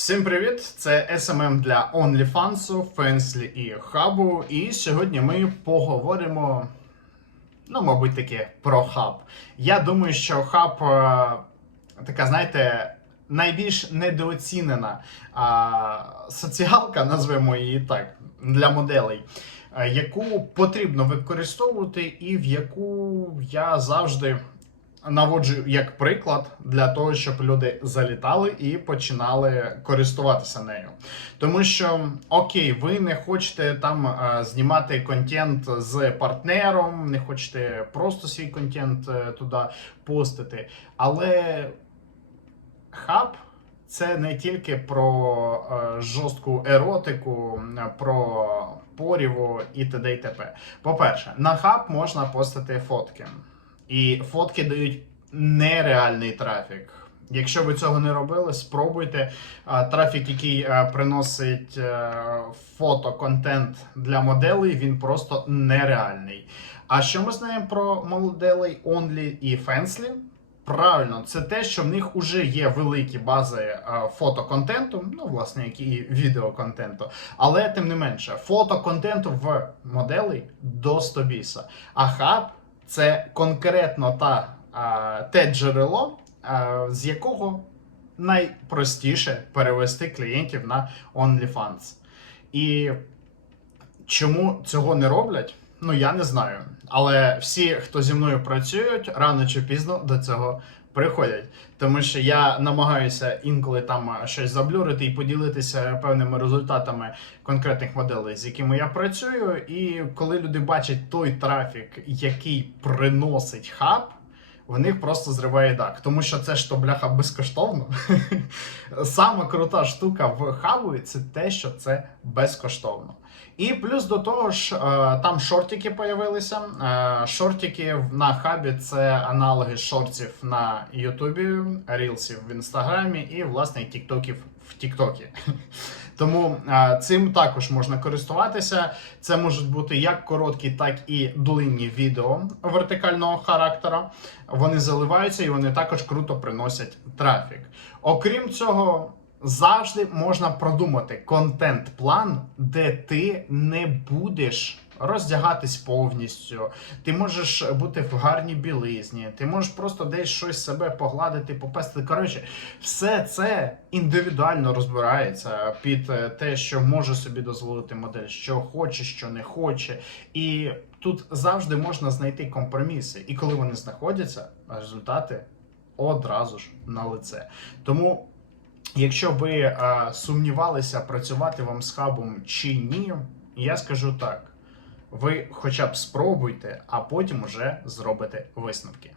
Всім привіт! Це SMM для OnlyFans, Фенслі і Хабу. І сьогодні ми поговоримо, ну, мабуть, таки про хаб. Я думаю, що хаб е, така, знаєте, найбільш недооцінена а, соціалка, назвемо її так, для моделей, е, яку потрібно використовувати, і в яку я завжди наводжу як приклад для того, щоб люди залітали і починали користуватися нею. Тому що окей, ви не хочете там е, знімати контент з партнером, не хочете просто свій контент е, туди постити, але хаб. Це не тільки про е, жорстку еротику, про поріву і т.д. і т.п. По-перше, на хаб можна постити фотки. І фотки дають нереальний трафік. Якщо ви цього не робили, спробуйте. Трафік, який е, приносить е, фотоконтент для моделей, він просто нереальний. А що ми знаємо про моделей Only і Fensly? Правильно, це те, що в них вже є великі бази е, фотоконтенту, ну, власне, як і відеоконтенту. Але тим не менше, фотоконтенту в моделей до 100 біса. А хаб це конкретно та, а, те джерело, а, з якого найпростіше перевести клієнтів на OnlyFans. І чому цього не роблять? Ну я не знаю. Але всі, хто зі мною працюють, рано чи пізно до цього приходять. Тому що я намагаюся інколи там щось заблюрити і поділитися певними результатами конкретних моделей, з якими я працюю. І коли люди бачать той трафік, який приносить хаб. В них просто зриває дах, тому що це ж то бляха безкоштовно. Саме крута штука в хабу це те, що це безкоштовно. І плюс до того ж, е, там шортики появилися. Е, Шортики на хабі це аналоги шортів на Ютубі, рілсів в інстаграмі і власне тіктоків в Тіктокі. Тому е, цим також можна користуватися. Це можуть бути як короткі, так і длинні відео вертикального характера. Вони заливаються і вони також круто приносять трафік. Окрім цього, завжди можна продумати контент-план, де ти не будеш. Роздягатись повністю, ти можеш бути в гарній білизні, ти можеш просто десь щось себе погладити, попасти. Коротше, все це індивідуально розбирається під е, те, що може собі дозволити модель, що хоче, що не хоче. І тут завжди можна знайти компроміси. І коли вони знаходяться, результати одразу ж на лице. Тому. Якщо ви а, сумнівалися, працювати вам з хабом чи ні, я скажу так: ви хоча б спробуйте, а потім уже зробите висновки.